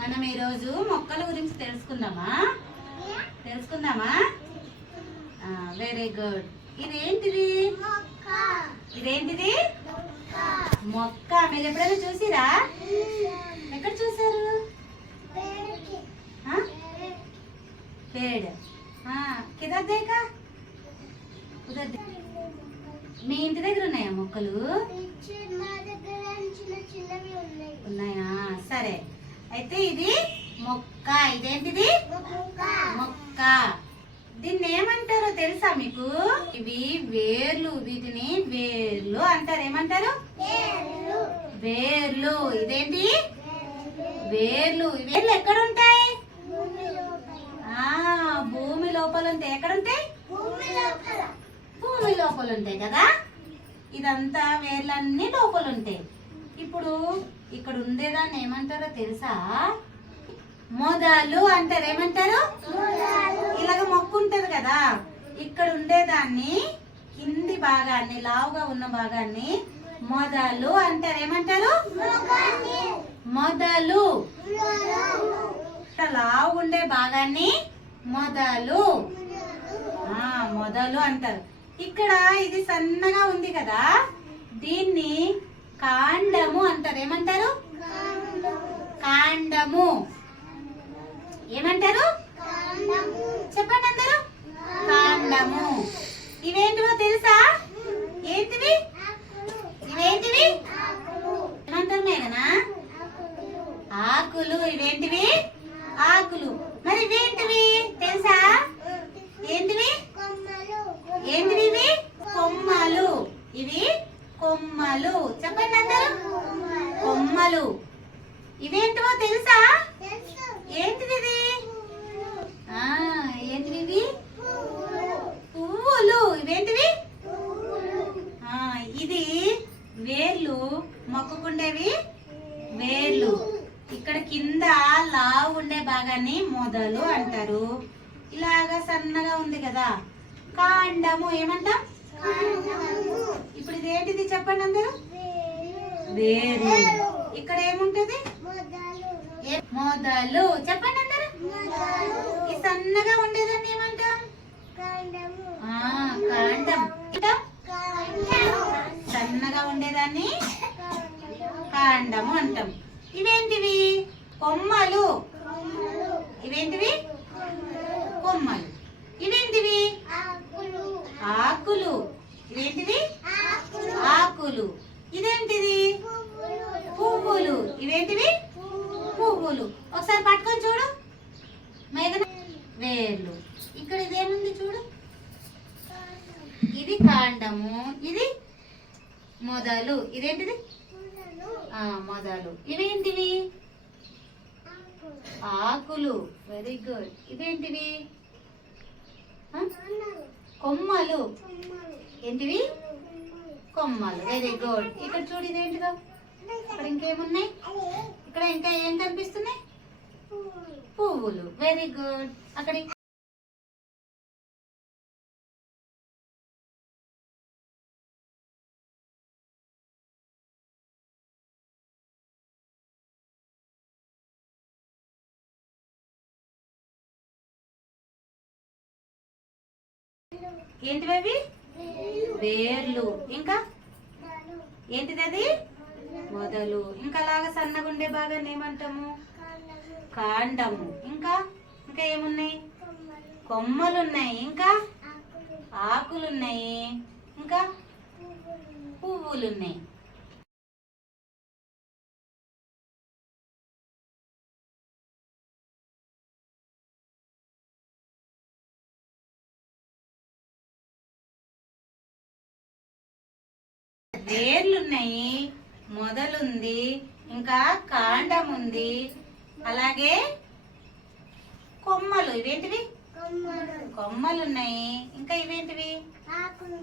మనం ఈరోజు మొక్కల గురించి తెలుసుకుందామా? తెలుసుకుందామా? వెరీ గుడ్ ఇదేంటిది? ఇదేంటిది? మొక్క. మీరు ఎప్పుడైనా చూసిరా? ఎక్కడ చూసారు దేకా మీ ఇంటి దగ్గర ఉన్నాయా మొక్కలు? ఉన్నాయా? సరే. అయితే ఇది మొక్క. ఇదేంటిది? మొక్క. దీన్ని ఏమంటారో తెలుసా మీకు? ఇవి వేర్లు. వీటిని వేర్లు అంటారు. ఏమంటారు? వేర్లు. ఇదేంటి? వేర్లు. వేర్లు. ఎక్కడ ఉంటాయి ఆ భూమి లోపల ఉంటాయి. ఎక్కడ ఉంటాయి భూమి లోపల ఉంటాయి కదా? ఇదంతా వేర్లన్నీ లోపల ఉంటాయి. ఇప్పుడు ఇక్కడ ఉండేదాన్ని ఏమంటారో తెలుసా? మొదలు అంటారు. ఏమంటారు? ఇలాగ మొక్కు ఉంటది కదా. ఇక్కడ ఉండేదాన్ని కింది భాగాన్ని లావుగా ఉన్న భాగాన్ని మొదలు అంటారు. ఏమంటారు? మొదలు. లావు ఉండే భాగాన్ని మొదలు. ఆ మొదలు అంటారు. ఇక్కడ ఇది సన్నగా ఉంది కదా. దీన్ని కాండము అంటారు. ఏమంటారు? కాండము. ఏమంటారు? చెప్పండి అందరూ. కాండము. ఇవేంటివో తెలుసా? ఏంటివి? ఇవేంటివి? ఏమంటారు మేఘనా? ఆకులు. ఇవేంటివి? ఆకులు. మరి ఇవేంటివి? తెలుసా? ఏంటివి? ఏంటివి ఇవి? కొమ్మలు. ఇవి కొమ్మలు. చెప్ప కొమ్మలు ఇవేంటివో తెలుసా? ఏంటిది ఇది ఆ, ఏంటివి ఇవి పువ్వులు. ఇవేంటివి ఇది వేర్లు మొక్కకుండేవి వేర్లు. ఇక్కడ కింద లావు ఉండే భాగాన్ని మొదలు అంటారు. ఇలాగా సన్నగా ఉంది కదా. కాండము ఏమంటాం? ఇప్పుడు ఇది ఏంటిది చెప్పండి అందరూ? వేరు. ఇక్కడ ఏముంటది? ఏ- మొదలు. చెప్పండి అందరూ. ఈ సన్నగా ఉండేదాన్ని ఏమంటాం? కాండం. సన్నగా ఉండేదాన్ని కాండము అంటాం. ఇవేంటివి? కొమ్మలు. ఇవేంటివి? కొమ్మలు. ఇవేంటివి? ఆకులు. ఇవేంటివి? ఆకులు. ఇదేంటిది? పువ్వులు. ఇవేంటివి? పువ్వులు. ఒకసారి పట్టుకొని చూడు. మేఘన వేర్లు. ఇక్కడ ఇదేముంది చూడు? ఇది కాండము. ఇది మొదలు. ఇదేంటిది? మొదలు. ఇవేంటివి? ఆకులు. వెరీ గుడ్ ఇవేంటివి? కొమ్మలు. ఏంటివి? కొమ్మలు. వెరీ గుడ్ ఇక్కడ చూడు ఇదేంటిదో. ఇక్కడ ఇంకేమున్నాయి? ఇక్కడ ఇంకా ఏం కనిపిస్తున్నాయి? పువ్వులు. వెరీ గుడ్ అక్కడ ఏంటివి వేర్లు. ఇంకా? ఏంటిది అది? మొదలు. ఇంకా అలాగా సన్నగుండే భాగాన్ని ఏమంటాము? కాండము. ఇంకా? ఇంకా ఏమున్నాయి? కొమ్మలు ఉన్నాయి ఇంకా? ఆకులు ఉన్నాయి ఇంకా? పువ్వులు ఉన్నాయి వేర్లున్నాయి మొదలుంది ఇంకా కాండం ఉంది అలాగే కొమ్మలు ఇవేంటివి? కొమ్మలు. ఉన్నాయి ఇంకా ఇవేంటివి? ఆకులు.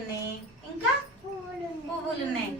ఉన్నాయి ఇంకా పువ్వులు ఉన్నాయి